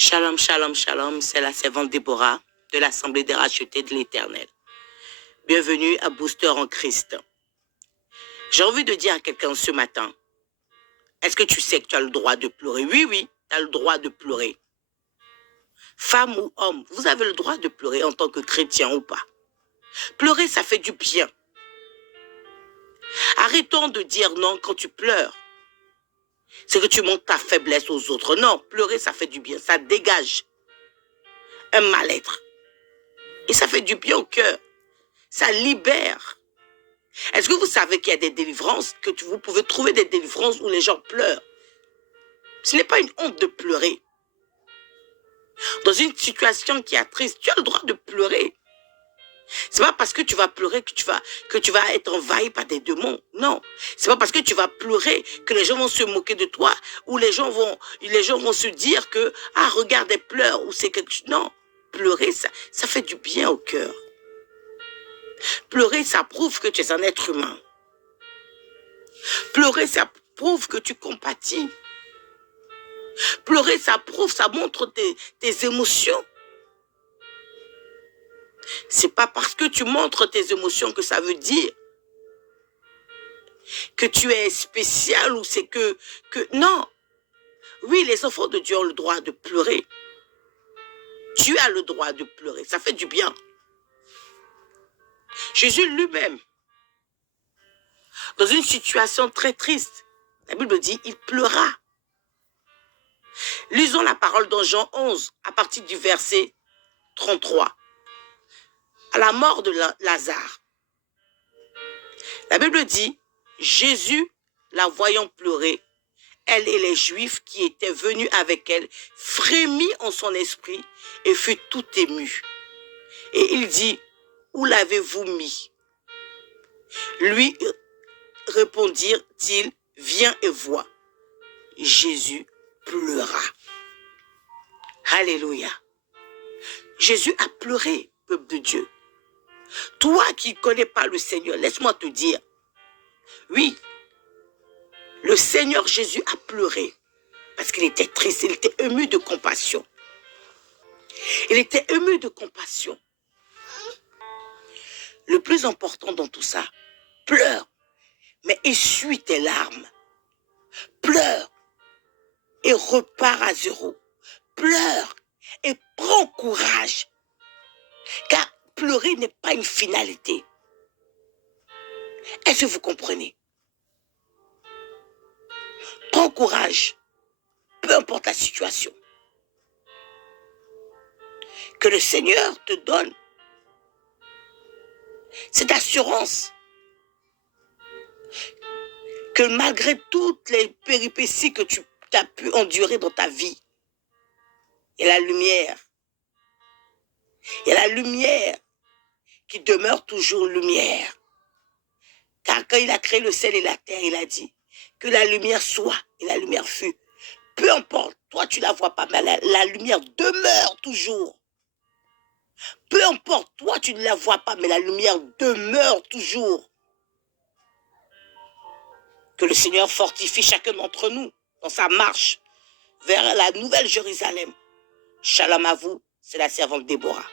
Shalom, shalom, shalom, c'est la servante Déborah de l'Assemblée des rachetés de l'Éternel. Bienvenue à Booster en Christ. J'ai envie de dire à quelqu'un ce matin, est-ce que tu sais que tu as le droit de pleurer? Oui, tu as le droit de pleurer. Femme ou homme, vous avez le droit de pleurer en tant que chrétien ou pas. Pleurer, ça fait du bien. Arrêtons de dire non quand tu pleures. C'est que tu montres ta faiblesse aux autres. Non, pleurer, ça fait du bien. Ça dégage un mal-être. Et ça fait du bien au cœur. Ça libère. Est-ce que vous savez qu'il y a des délivrances, que vous pouvez trouver des délivrances où les gens pleurent? Ce n'est pas une honte de pleurer. Dans une situation qui est triste, tu as le droit de pleurer. C'est pas parce que tu vas pleurer que tu vas être envahi par des démons. Non. C'est pas parce que tu vas pleurer que les gens vont se moquer de toi ou les gens vont se dire que, ah, regarde, elle pleure ou c'est quelque chose. Non. Pleurer, ça fait du bien au cœur. Pleurer, ça prouve que tu es un être humain. Pleurer, ça prouve que tu compatis. Pleurer, ça prouve, ça montre tes émotions. C'est pas parce que tu montres tes émotions que ça veut dire que tu es spécial ou c'est que non. Oui, les enfants de Dieu ont le droit de pleurer. Tu as le droit de pleurer, ça fait du bien. Jésus lui-même, dans une situation très triste, la Bible dit, il pleura. Lisons la parole dans Jean 11, à partir du verset 33. À la mort de Lazare. La Bible dit, Jésus, la voyant pleurer, elle et les Juifs qui étaient venus avec elle, frémit en son esprit et fut tout ému. Et il dit, où l'avez-vous mis? Lui répondirent-ils, viens et vois. Jésus pleura. Alléluia. Jésus a pleuré, peuple de Dieu. Toi qui ne connais pas le Seigneur, laisse-moi te dire, oui, le Seigneur Jésus a pleuré parce qu'il était triste, il était ému de compassion. Il était ému de compassion. Le plus important dans tout ça, pleure, mais essuie tes larmes. Pleure et repars à zéro. Pleure et prends courage. Car pleurer n'est pas une finalité. Est-ce que vous comprenez? Prends courage, peu importe la situation. Que le Seigneur te donne cette assurance que malgré toutes les péripéties que tu as pu endurer dans ta vie, il y a la lumière. Il y a la lumière qui demeure toujours lumière. Car quand il a créé le ciel et la terre, il a dit que la lumière soit et la lumière fut. Peu importe, toi tu ne la vois pas, mais la lumière demeure toujours. Peu importe, toi tu ne la vois pas, mais la lumière demeure toujours. Que le Seigneur fortifie chacun d'entre nous dans sa marche vers la nouvelle Jérusalem. Shalom à vous, c'est la servante Déborah.